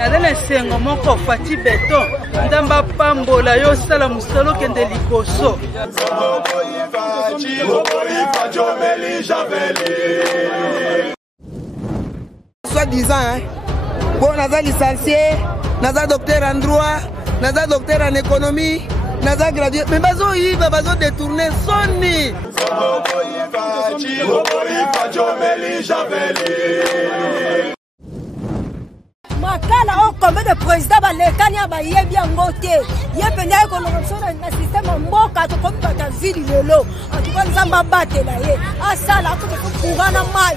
Nadana sengo moko fati beton. Ndamba pambola yo sala musolo kende liboso. Soi-disant, hein. Bon, naza licencié, naza docteur en droit, naza docteur en économie, naza gradué. Mais bazo yiba, bazo détourné, soni. Makala o combien de présidents balekanya ba yebi ngote yepenya corruption na système mboka to comme ta ville lelo en tout cas nzamba batela ye asala ko kungana mai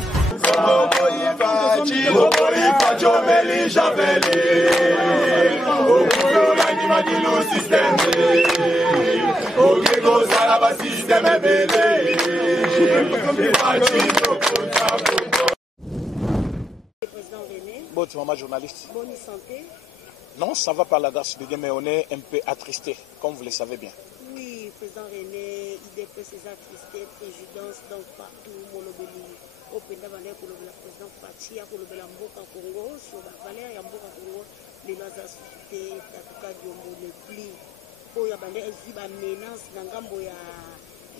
Bon, tu maman journaliste. Bonne santé. Non, ça va par la grâce de Dieu, mais on est un peu attristé, comme vous le savez bien. Oui, président René, IDP ses attristés, présidence donc partout, Molobeli, au Penda Valais pour le président Fatia, pour le Mboka Congo, sur la Valais, Mboka Congo, les lois à susciter, en tout cas, du le pli. Pour y avoir une menace dans Gambo, il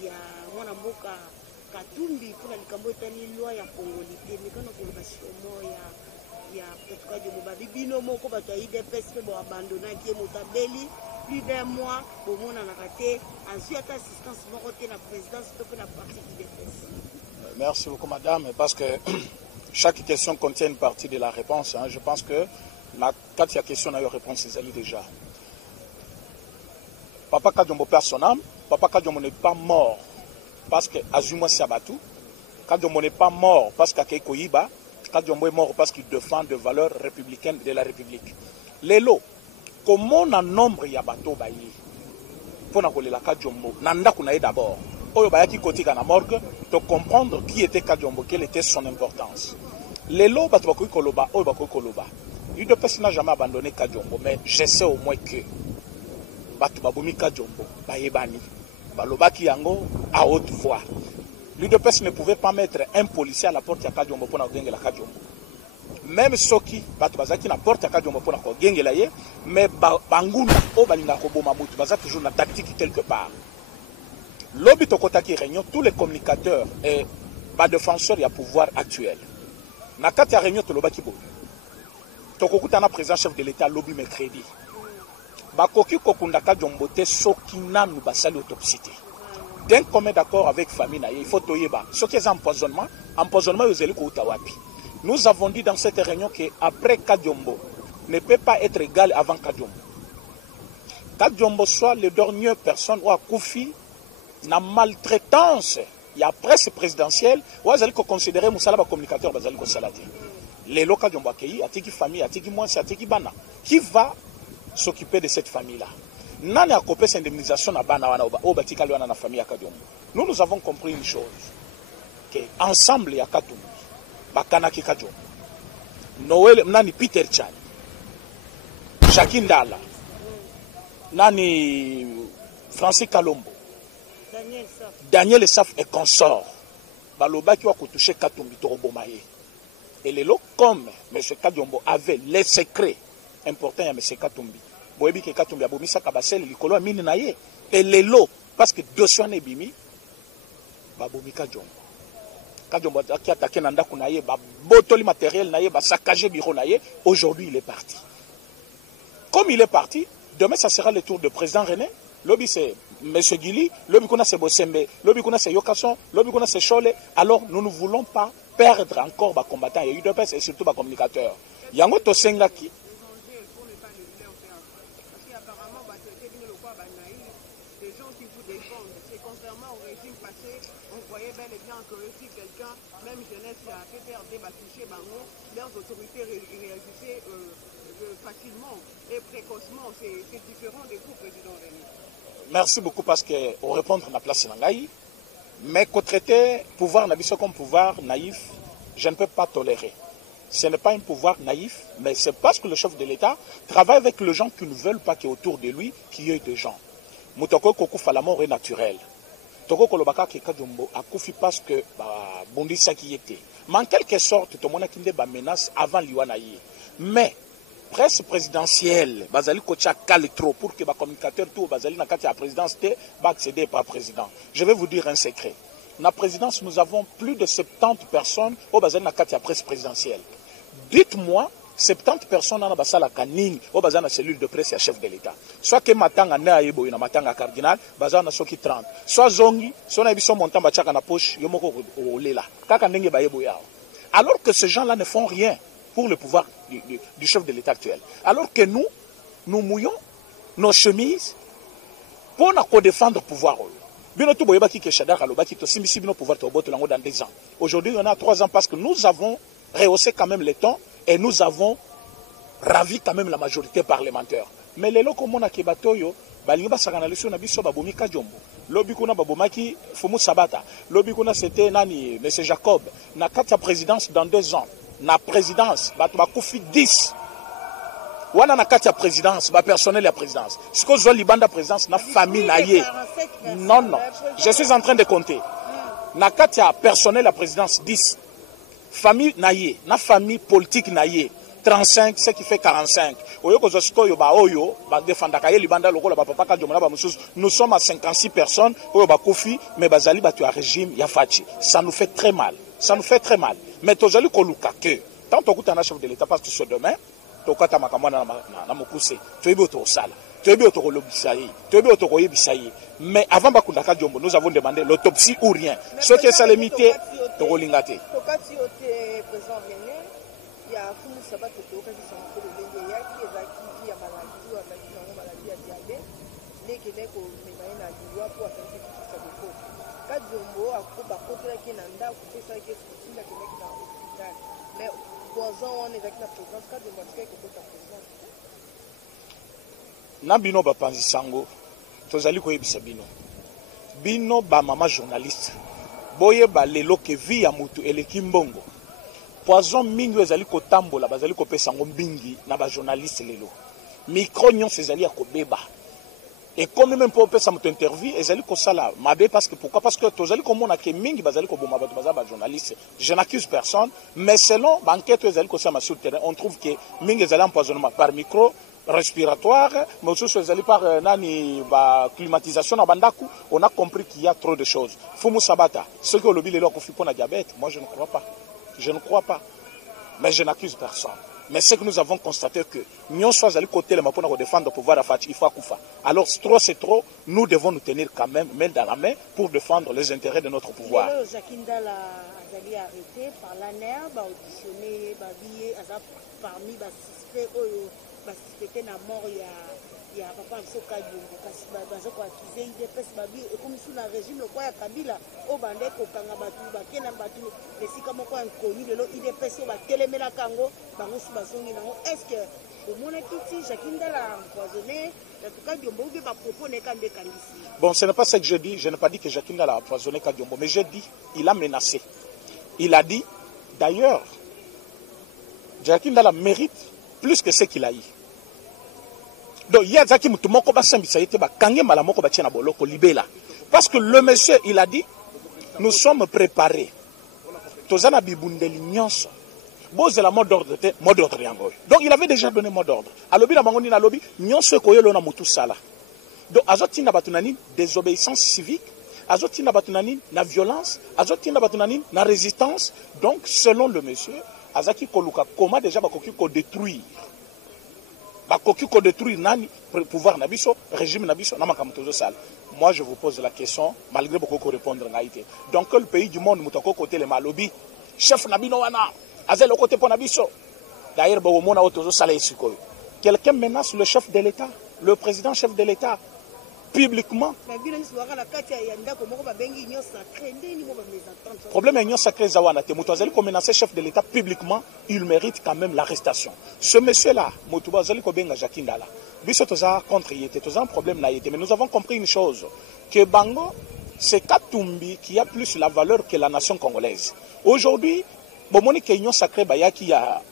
y a mon Mboka Katumbi, pour la Gambo, il y a une loi à Congolité, mais quand on a le il y a peut-être quoi de Mobabi Binomo, comme tu as eu des personnes qui ont abandonné, qui ont motabeli plus d'un mois, pour mon raté, ensuite assistance, mon côté la présidence, tout que la partie des personnes. Merci beaucoup, madame, parce que chaque question contient une partie de la réponse. Hein. Je pense que quand il y a question, on a eu réponse, c'est déjà. Papa Kadiombo perd son âme, Papa Kadiombo n'est pas mort parce que Azuma Sabatou, Kadiombo n'est pas mort parce qu'Akeiko Yiba, Kadiombo est mort parce qu'il défend des valeurs républicaines de la République. Lelo, comment on a nombre ya bateau bayi pour la Kadiombo, nanda kunaye d'abord. Oyo bayaki kotika na morgue, de comprendre qui était Kadiombo, quelle était son importance. Lelo bato bakoki koloba, oyo bakoki koloba. UDPS n'a jamais abandonné Kadiombo, mais je sais au moins que bato babomi Kadiombo, bayebani, balobaki yango à haute voix. L'UDPS ne pouvait pas mettre un policier à la porte de Kadiombo pour gagner la Kadiombo. Même Soki, bato bazaki na porte de Kadiombo pour gagner la ye, mais banguna o balinga ko boma mutu bazaki toujours na tactique quelque part. Lobby tokotaki réunion tous les communicateurs et bas défenseurs ya pouvoir actuel. Na kati ya réunion tolobaki bo. Tokokuta na président chef de l'État lobby mercredi. Bakoki kokunda Kadiombo te soki nanu basali autopsie. D'un commun d'accord avec famille, il faut toyeba. Ce qui est empoisonnement, nous avons dit dans cette réunion qu'après Kadiombo ne peut pas être égal avant Kadiombo. Kadiombo soit le dernier personne ou à Koufi, na maltraitance. Il y a presse présidentielle, ou à considérer Moussalaba communicateur, les locaux Kadiombo accueillis, Atiki famille, Atiki Mouansi, Atiki Bana. Qui va s'occuper de cette famille-là? Nous nous avons compris une chose, qu'ensemble il y a Katumbi, Bakanaki Kadiombo, Noël, Nani Peter Chan, Jacques Ndala, Nani Francis Kalombo, Daniel Saf et consort, Baloba qui va toucher Katumbi Torobomaye. Et les lots comme M. Kadiombo avait les secrets importants à M. Katumbi. Boyebi ke Katumbi abomisa kabasel likolo mini na ye et les lots parce que dossier ne bimi ba bomika Kadiombo qui attaqué na ndako na ye ba botoli matériel na ye ba saccager bureau na ye. Aujourd'hui il est parti. Comme il est parti, demain ça sera le tour de président René. Lobby c'est M. Guili, lobby kuna c'est Bosembe, lobby kuna c'est Yokason, lobby kuna c'est Chole. Alors nous ne voulons pas perdre encore ba combattants et UDPS et surtout ba communicateurs. Yango to sengaki contrairement au régime passé, on voyait bel et bien que si quelqu'un, même jeunesse, a fait PPRD, touché Bango, leurs autorités réagissaient facilement et précocement. C'est différent des vous, Président René. Merci beaucoup parce qu'on répond à la place Nangaï. Mais qu'on traiter pouvoir nabiso comme pouvoir naïf, je ne peux pas tolérer. Ce n'est pas un pouvoir naïf, mais c'est parce que le chef de l'État travaille avec les gens qui ne veulent pas qu'autour de lui, qu'il y ait des gens. Moutoko Kokufa, la mort est naturelle. Toko Kolobaka Kadiombo a Koufi parce que Bondisa qui était. Mais en quelque sorte, tout le monde a une menace avant Liwanaï. Mais presse présidentielle bazali kocha kale trop pour que ba communicateur tout bazali na kati ya présidence te ba accéder par président. Je vais vous dire un secret. Na présidence nous avons plus de 70 personnes au bazali na kati ya presse présidentielle. Dites-moi 70 personnes dans la basala kanini au bazana cellule de presse et chef de l'État. Soit que matanga na yebo na matanga cardinal bazana soki 30. Soit zongi soit na biso montant bachaka na poche yomoko olela. Kaka ndenge ba yebo yao. Alors que ces gens-là ne font rien pour le pouvoir du chef de l'État actuel. Alors que nous mouillons nos chemises pour nous défendre le pouvoir. Aujourd'hui, on a 3 ans parce que nous avons rehaussé quand même les tons et nous avons ravi quand même la majorité parlementaire. Mais les locaux comme on a kebatoyo, balinga sakanalisho na biso babomi kajombo. Lobi kuna babomaki Fumu Sabata. Lobi kuna c'était nani M. Jacob. Na kati présidence dans 2 ans. Na présidence bato bakufi 10. Wana na kati présidence ba personnel ya présidence. Siko zo libanda présidence na famille na ye. Non. Je suis en train de compter. Na kati personnel ya présidence 10. Famille na ye, na famille politique na ye 35, ce qui fait 45. Nous sommes à 56 personnes, mais bazali batu a régime yafachi. Ça nous fait très mal. Ça nous fait très mal. Mais tozali koluka que tant que tu chef de l'État parce que ce demain, tokata makamwana na mokuse, toyebi otosala. Toyebi otokolobisayi, toyebi otokoyebisayi. Mais avant bakundaka Diombo, nous avons demandé l'autopsie ou rien. Ce qui est ça limité, tokolingate. Il y a Fumu Sabata qui est le yaki ezaki ya maladie ou maladie ya diabète les Québec au médaille na loi pour faire ça de côté quand Diombo a coupa côté qui nanda couper ça qui est la Québec dans l'hôpital mais poison on est avec la présence quand Diombo qui est côté présence na bino ba panzi sango tozali ko yebisa bino ba mama journaliste boye ba lelo ke vi ya mutu eleki mbongo poison mingi ezali kotambola bazali kopesa ngo mbingi na ba journaliste lelo micro nyonso ezali ya kobeba et comme même pour pesa moto interview ezali kosala mabe parce que pourquoi parce que tozali komona ke mingi bazali koboma bato bazali ba journaliste je n'accuse personne mais selon l'enquête ezali kosala sur le terrain on trouve que mingi ezali empoisonnement par micro respiratoire mais aussi ezali par nani ba climatisation na bandaku on a compris qu'il y a trop de choses Fumu Sabata ce que lobi lelo kofi pona diabète moi je ne crois pas. Je ne crois pas, mais je n'accuse personne. Mais c'est que nous avons constaté que nous sommes allés côté pour défendre le pouvoir à Fati, il faut Koufa. Alors trop c'est trop, nous devons nous tenir quand même main dans la main pour défendre les intérêts de notre pouvoir. Jakindala a été arrêté par l'ANER, auditionné, parmi les suspectés de la mort. Il y a papa Soka Diombo kasi bazo ko accuser IDPS babi et comme sous la régime quoi ya Kabila au bande ko kanga batu bakena batu esika moko inconnu lelo IDPS ba telemela kango bango su bazongi nango est-ce que au mona kiti Jakindala empoisonné en tout cas Diombo be ba propos ne kambe kandisi. Bon, ce n'est pas ce que je dis, je n'ai pas dit que Jakindala a empoisonné Diombo mais je dis il a menacé. Il a dit d'ailleurs Jakindala mérite plus que ce qu'il a eu. Donc, il y a des gens qui ont parce que le monsieur, il a dit, nous sommes préparés. Donc, il avait déjà donné mot d'ordre. Donc, désobéissance civique, la violence, la résistance. Donc, selon le monsieur, Azaki Koluka, comment déjà détruire détruire nani pouvoir nabiso régime nabiso na makamutozo sala. Moi je vous pose la question malgré beaucoup répondre ngaité. Donc le pays du monde mutako côté les malobi chef nabino wana azel le côté pour nabiso. D'ailleurs bo mona otozo sala isiko. Quelqu'un menace le chef de l'État, le président chef de l'État publiquement. Problème est sacré zawana te mutazali ko menacer chef de l'État publiquement, il mérite quand même l'arrestation. Ce monsieur là, Mutubazali ko benga Jakindala. Biso toza contre yete, toza un problème na yete, mais nous avons compris une chose que Bango c'est Katumbi qui a plus la valeur que la nation congolaise. Aujourd'hui, bomoni ke union sacré bayaki ya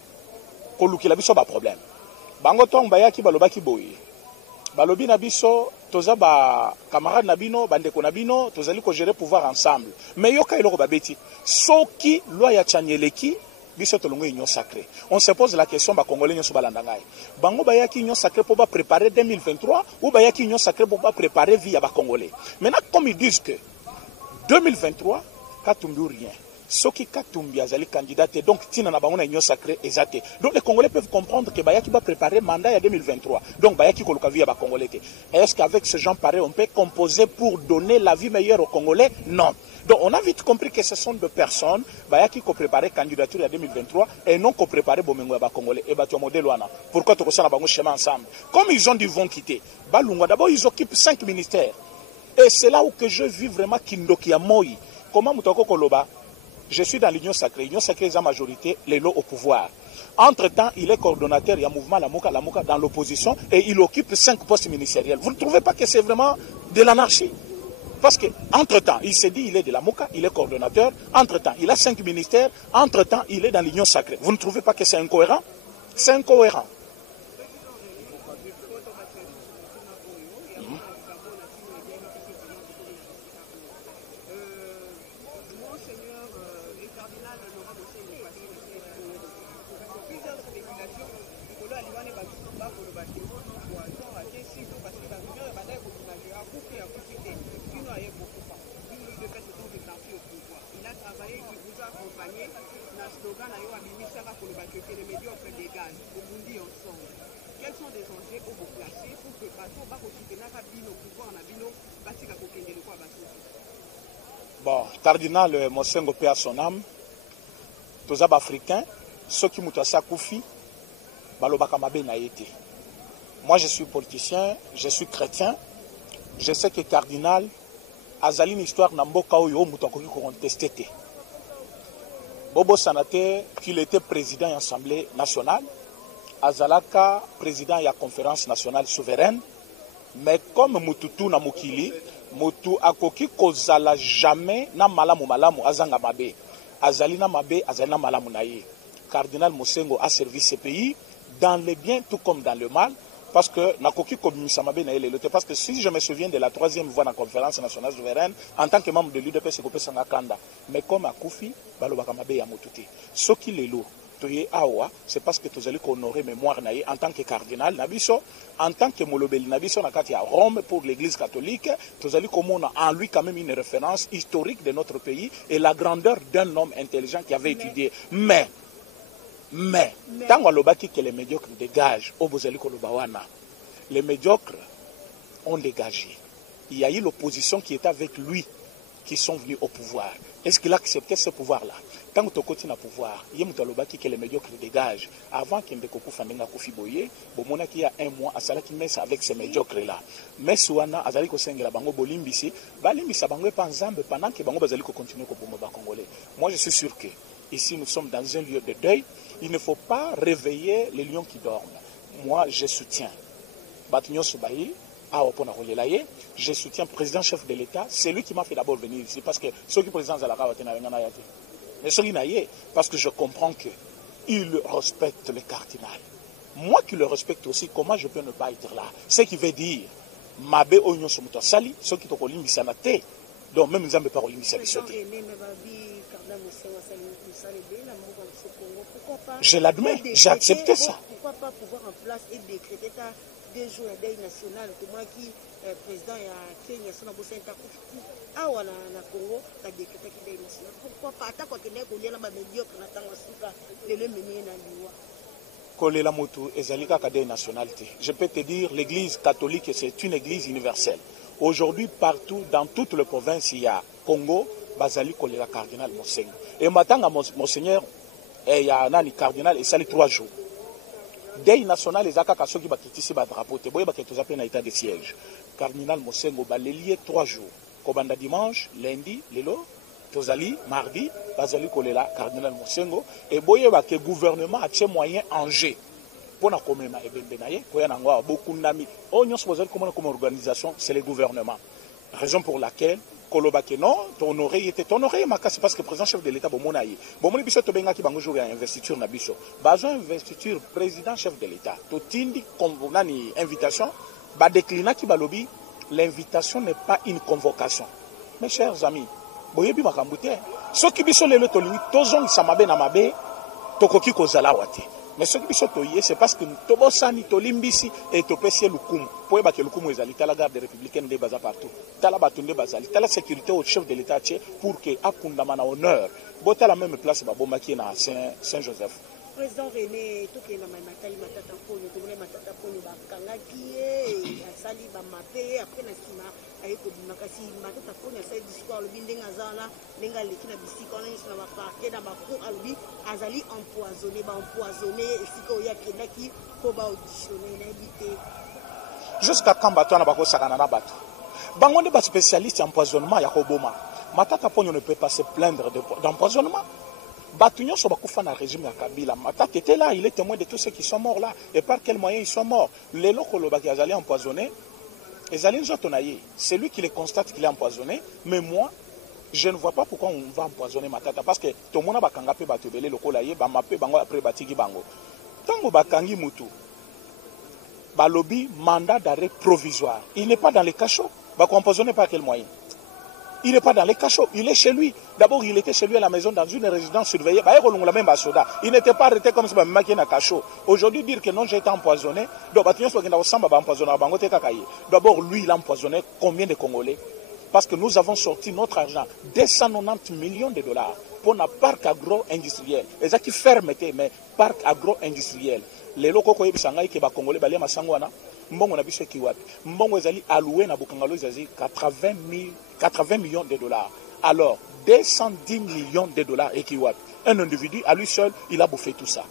kolukila biso ba problème. Bango tong bayaki balobaki boye. Balobi na biso toza ba camarade nabino bandeko nabino tozali ko gérer pouvoir ensemble mais yoka iloko babeti soki loi ya Tchanyeleki biso tolongo union sacrée. On se pose la question ba congolais nyoso balanda ngai. Bango bayaki union sacrée pour préparer 2023 ou bayaki union sacrée pour préparer vie à ba congolais. Maintenant comme ils disent que 2023 katumbi rien. Ceux qui katumbi azali candidat donc tina na bango na union sacrée ezate. Donc les Congolais peuvent comprendre que bayaki va préparer mandat à 2023. Donc bayaki koluka vie à ba congolais. Est-ce qu'avec ce genre pareil on peut composer pour donner la vie meilleure aux Congolais? Non. Donc on a vite compris que ce sont deux personnes bayaki ko préparer candidature à 2023 et non ko préparer bomengo ba congolais et ba to modèle wana. Pourquoi to kosala bango chemin ensemble? Comme ils ont dit vont quitter. Balungwa d'abord ils occupent 5 ministères. Et c'est là où que je vis vraiment kindoki ya moi. Comment mutoko koloba? Je suis dans l'union sacrée. L'union sacrée est en majorité, les lots au pouvoir. Entre-temps, il est coordonnateur, il y a mouvement Lamuka dans l'opposition et il occupe 5 postes ministériels. Vous ne trouvez pas que c'est vraiment de l'anarchie? Parce qu'entre-temps, il s'est dit il est de Lamuka, il est coordonnateur. Entre-temps, il a 5 ministères. Entre-temps, il est dans l'union sacrée. Vous ne trouvez pas que c'est incohérent? C'est incohérent. Quels sont des enjeux pour vous placer pour que bateau va soutenir Bino pouvoir na Bino basika kokende le quoi bateau? Bon, cardinal Mosengo paix à son âme. Tous les Africains, ceux qui moutassa koufi, balobaka mabe na été. Moi je suis politicien, je suis chrétien. Je sais que cardinal azali une histoire na mboka oyo mutakoki ko contester. Bobo Sanate, qu'il était président de l'Assemblée nationale, Azalaka, président de la conférence nationale souveraine, mais comme Mututu na Mukili, Mutu akoki kozala jamais na malamu azanga mabe. Azali na mabe, azali na malamu na ye. Cardinal Mosengo a servi ce pays dans le bien tout comme dans le mal, parce que nakoki komisa mabe na ele. Parce que si je me souviens de la 3e voix dans la conférence nationale souveraine, en tant que membre de l'UDP, c'est kopesa nga kanda. Mais comme Akoufi, balobaka mabe ya Mututi. Ce qui est lourd. C'est parce que tu as honoré mémoire en tant que cardinal Nabiso, en tant que Molobeli Nabiso à Rome pour l'église catholique, tu as en lui quand même une référence historique de notre pays et la grandeur d'un homme intelligent qui avait étudié. Mais, tant que les médiocres dégagent, les médiocres ont dégagé. Il y a eu l'opposition qui était avec lui, qui sont venus au pouvoir. Est-ce qu'il a accepté ce pouvoir-là? Tant que tu continues à pouvoir, il y a que les médiocres dégagent. Avant qu'il ne ait Kofi Boye, il y a un mois, il met avec ces médiocres-là. Mais Souana, Azali Kosengela Bango Bolimbisi, Balimbisa Bango est pas ensemble pendant que Bango Bazali continue à bomber Congolais. Moi, je suis sûr que ici, nous sommes dans un lieu de deuil. Il ne faut pas réveiller les lions qui dorment. Moi, je soutiens Batignon Soubaï. Je soutiens le président chef de l'État. C'est lui qui m'a fait d'abord venir ici. Parce que ceux qui présentent à la Ravate n'avaient pas été. Mais ceux qui n'avaient parce que je comprends qu'il respecte le cardinal. Moi qui le respecte aussi, comment je peux ne pas être là? Ce qui veut dire, Mabe Oignon Somuto Sali, ceux qui t'ont mis à la tête. Donc même nous n'avons pas remis à la Je l'admets, j'ai accepté ça. Pourquoi pas pouvoir en place et décréter 2 jours de deuil national, comme qui président de Kenya, son abou Saint Awa na Congo, la décréter deuil national. Pourquoi pas attaquer qu'on ait la médiocre na tanga suka de le mener na liwa. Kolela motu ezalika ka deuil nationalité. Je peux te dire, l'église catholique c'est une église universelle. Aujourd'hui partout dans toutes les provinces il y a Congo, bazali kolela cardinal Mosengo. Et matanga monseigneur il y a un cardinal et ça les 3 jours. Deuil national les akaka soki ba kitisi ba drapeau te boye ba ke toza pe na état de siège. Cardinal Mosengo ba lié 3 jours. Kobanda dimanche, lundi, lelo, tozali mardi, bazali kolela cardinal Mosengo et boye ba ke gouvernement a tché moyen en jeu. Pona komema ebembe na ye, koya nangwa beaucoup nami. Onyo s'bozali comme organisation, c'est le gouvernement. Raison pour laquelle Kolobake non, ton oreille était ton oreille, c'est parce que le président chef de l'État, Bomonaï. Bomoni biso to benga ki bango jour ya investiture na biso. Bazo investiture président chef de l'État. To tindi konvonani invitation, ba déclina ki balobi, l'invitation n'est pas une convocation. Mes chers amis, boyebi makamboute. So ki biso lelo tolingi tozong samabe na mabe, tokoki kozala wate. Mais ce qui c'est parce que Tobosani, Tolimbisi et Topessi Lukum, pour que Lukum est la garde républicaine des bazar partout. Tala Batunde Bazali, Tala sécurité au chef de l'État pour que Akundamana honneur. Bota la même place Babomaki à Saint-Joseph. Président René, tout qui est dans ma Nathalie Matata Pony, tout le monde Matata Pony, Bakangaki, Sali Bamapé, après Nassima, avec Makasi, Matata Pony, à cette histoire, le Binding Azala, Lenga Lekina Bissi, quand on est sur la partie, dans ma cour, Albi, Azali empoisonné, et si qu'on y a Kenaki, pour auditionner, l'invité. Jusqu'à quand Batouana Bako Sakanana Batou. Bangonde bat spécialiste en empoisonnement, Yakoboma. Matata Pony ne peut pas se plaindre d'empoisonnement. Batunion sur Bakoufa dans le régime de Kabila. Matata était là, il est témoin de tous ceux qui sont morts là. Et par quels moyens ils sont morts? Les locaux qui allaient empoisonner, c'est lui qui les constate qu'il est empoisonné. Mais moi, je ne vois pas pourquoi on va empoisonner Matata. Parce que tout le monde a kangapé batubele locaux là, bamapé bango après batigi bango. Tango bakangi mutu, balobi mandat d'arrêt provisoire. Il n'est pas dans les cachots. Bako empoisonné par quel moyen? Il n'est pas dans les cachots, il est chez lui. D'abord, il était chez lui à la maison, dans une résidence surveillée. Il n'était pas arrêté comme si il était dans cachot. Aujourd'hui, dire que non, j'ai été empoisonné. D'abord, lui, il a empoisonné combien de Congolais? Parce que nous avons sorti notre argent, 290 millions de dollars, pour un parc agro-industriel. Et ça qui fermeté, mais parc agro-industriel. Les locaux qui sont Congolais, ils sont Mbongo na biso kiwapi. Mbongo ezali alloué na Bukangalo ezali 80 millions de dollars. Alors, 210 millions de dollars et kiwapi. Un individu, à lui seul, il a bouffé tout ça.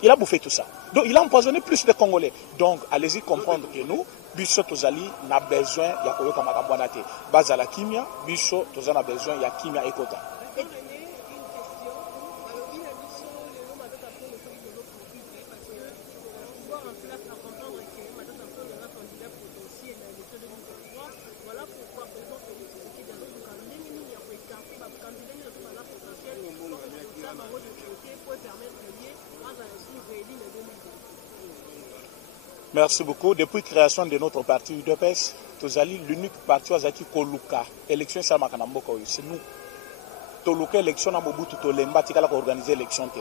Il a bouffé tout ça. Donc, il a empoisonné plus de Congolais. Donc, allez-y comprendre que nous, biso tozali na besoin ya koyoka makambo te. Bazala kimia, biso tozana besoin ya kimia ekota. Merci beaucoup. Depuis la création de notre parti UDPS, Tozali, l'unique parti qui Koluka, élection c'est nous. Toluka élection na Mobutu Tolemba tika la organiser élection te.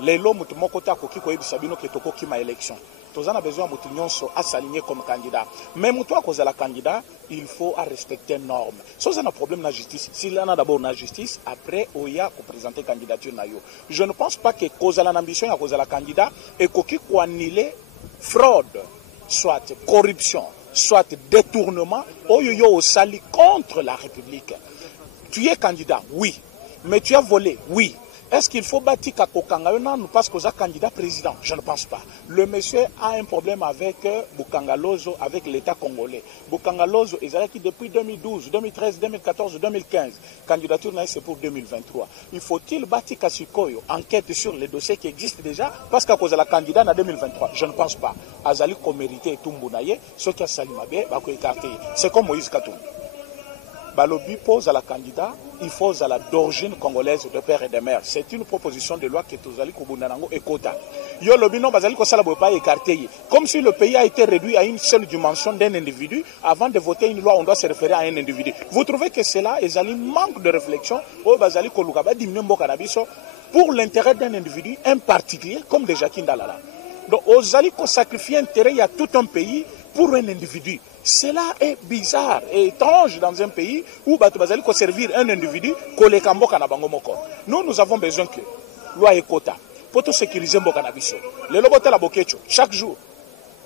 Lelo mutu moko ta koki ko yebisabino ke toko ki ma élection. Tozana besoin mutu nyonso à s'aligner comme candidat. Mais mutu a cause la candidat, il faut respecter normes. Si on a un problème na justice, s'il en a d'abord na justice, après oya ko présenter candidature na yo. Je ne pense pas que cause la ambition à cause la candidat et koki ko annuler fraude, soit corruption, soit détournement, au sali contre la République. Tu es candidat, oui. Mais tu as volé, oui. Est-ce qu'il faut bâtir Kakokanga parce que vous êtes candidat président? Je ne pense pas. Le monsieur a un problème avec Bukangalozo, avec l'État congolais. Bukangalozo est là depuis 2012, 2013, 2014, 2015. Candidature c'est pour 2023. Il faut-il bâtir Kasikoyo, enquête sur les dossiers qui existent déjà parce qu'à cause de la candidat en 2023? Je ne pense pas. Azali ko mérité Tumbunaye, ce qui a Salimabe, bako écarté. C'est comme Moïse Katumbi. Balobi pose à la candidat, il faut à la d'origine congolaise de père et de mère. C'est une proposition de loi que Tozali Kobundanango et Kota. Yo lobino bazali ko sala pas écarté. Comme si le pays a été réduit à une seule dimension d'un individu. Avant de voter une loi, on doit se référer à un individu. Vous trouvez que cela est un manque de réflexion au bazali kolukaba dimnembo kanabiso pour l'intérêt d'un individu, un particulier comme déjà Kindalala. Donc, aux alliés qu'on sacrifie intérêt, il y a tout un pays pour un individu. Cela est bizarre et étrange dans un pays où Batubazali peut servir un individu collé Kamboka na bango moko. Nous avons besoin que loi et quota pour tout sécuriser Mboka na biso. Le lobote la bokecho chaque jour.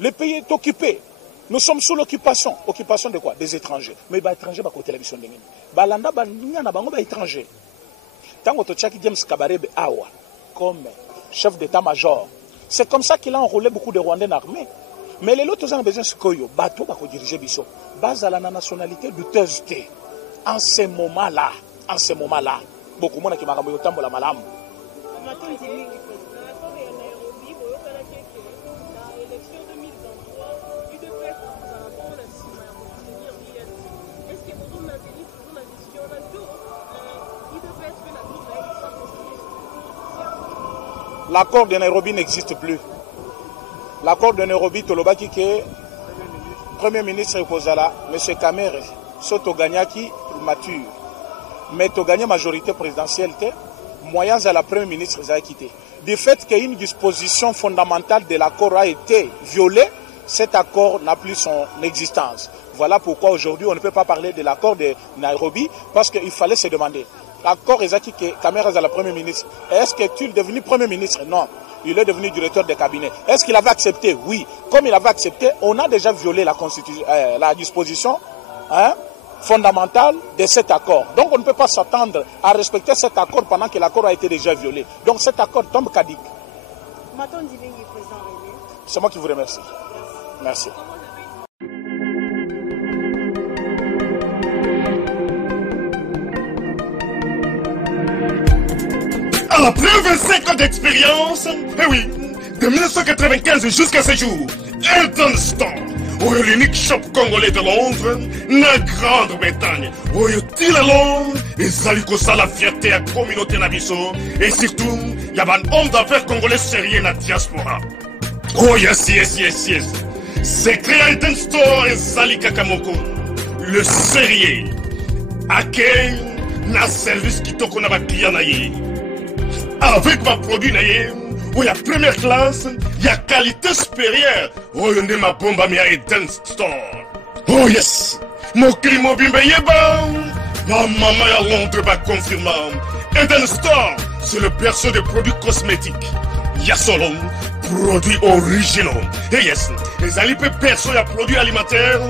Le pays est occupé. Nous sommes sous l'occupation. Occupation de quoi? Des étrangers. Mais les étrangers ba côté la biso ndengeni. Balanda ba nya na bango ba étrangers. Tango to chaki James Kabarebe awa comme chef d'état-major. C'est comme ça qu'il a enrôlé beaucoup de Rwandais en armée. Mais les autres ont besoin de ce qu'il y a. Bateau va diriger Bisso. Base à la nationalité douteuse. En ce moment-là, beaucoup de gens qui m'ont dit que la malam. L'accord de Nairobi n'existe plus. L'accord de Nairobi, Tolobaki, qui est Premier ministre Kozala, M. Kamere, Soto Gagnaki, mature. Mais tu gagnes majorité présidentielle, moyens à la Premier ministre, ils ont quitté. du fait qu'une disposition fondamentale de l'accord a été violée, cet accord n'a plus son existence. Voilà pourquoi aujourd'hui on ne peut pas parler de l'accord de Nairobi, parce qu'il fallait se demander. L'accord Ezaki Kamera est la Premier ministre. Est-ce qu'il est devenu Premier ministre? Non. Il est devenu directeur de cabinet. Est-ce qu'il avait accepté? Oui. Comme il avait accepté, on a déjà violé la constitution, la disposition fondamentale de cet accord. Donc on ne peut pas s'attendre à respecter cet accord pendant que l'accord a été déjà violé. Donc cet accord tombe caduc. C'est moi qui vous remercie. Merci. Après 25 ans d'expérience, eh oui, de 1995 jusqu'à ce jour, Elton Store, l'unique shop congolais de Londres, la Grande-Bretagne, il est Londres, et ça lui cause la fierté à la communauté Nabiso, et surtout, il y a un homme d'affaires congolais sérieux dans la diaspora. Oh yes. C'est créé Elton Store et Zali Kakamoko, le sérieux, à quel na service qui toque na client naïe. Avec ma produit naïe, où il y a première classe, il y a qualité supérieure. Oh, il y a ma bombe à Elton Store. Oh yes, mon climat bimbe yeba. Ma maman à Londres va confirmer. Elton Store, c'est le perso de produits cosmétiques. Il y a solo produits originaux. Et yes, les alipes perso, il y a produits alimentaires,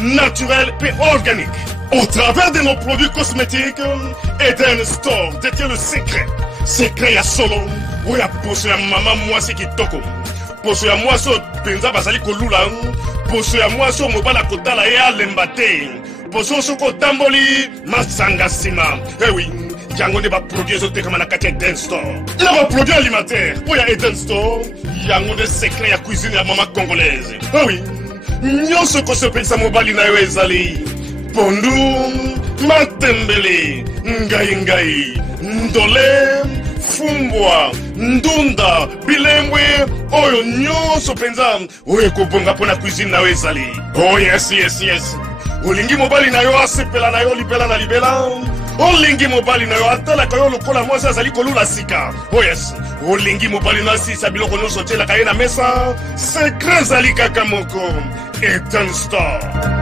naturels et organiques. Au travers de nos produits cosmétiques, Elton Store détient le secret. Secret ya solo, où ya poso ya maman moi c'est qui toko. Poso ya moi so penza basali kolula, poso ya moi so mobala kotala ya lembate. Poso so ko tamboli masanga sima. Eh oui, yango ne ba produire zo te kama na kati Elton Store. Na ba produit alimentaire, où ya Elton Store, yango de secret ya cuisine ya maman congolaise. Eh oui, nyonso ko se pensa mobali na yo ezali. Pondu, matembele, ngai, ndole, fumbwa, ndunda, bilembwe, oyo nyonso penza, oyo kobonga pona cuisine na ezali. Oh yes. Olingi mobali na yo asepela na yo libela na libela. Olingi mobali na yo atala kayo lokola mwasi azali kolula sika. Oh yes. Olingi mobali na sisa biloko nyonso tiela kaye na mesa. Secret zali kaka moko. Elton Store.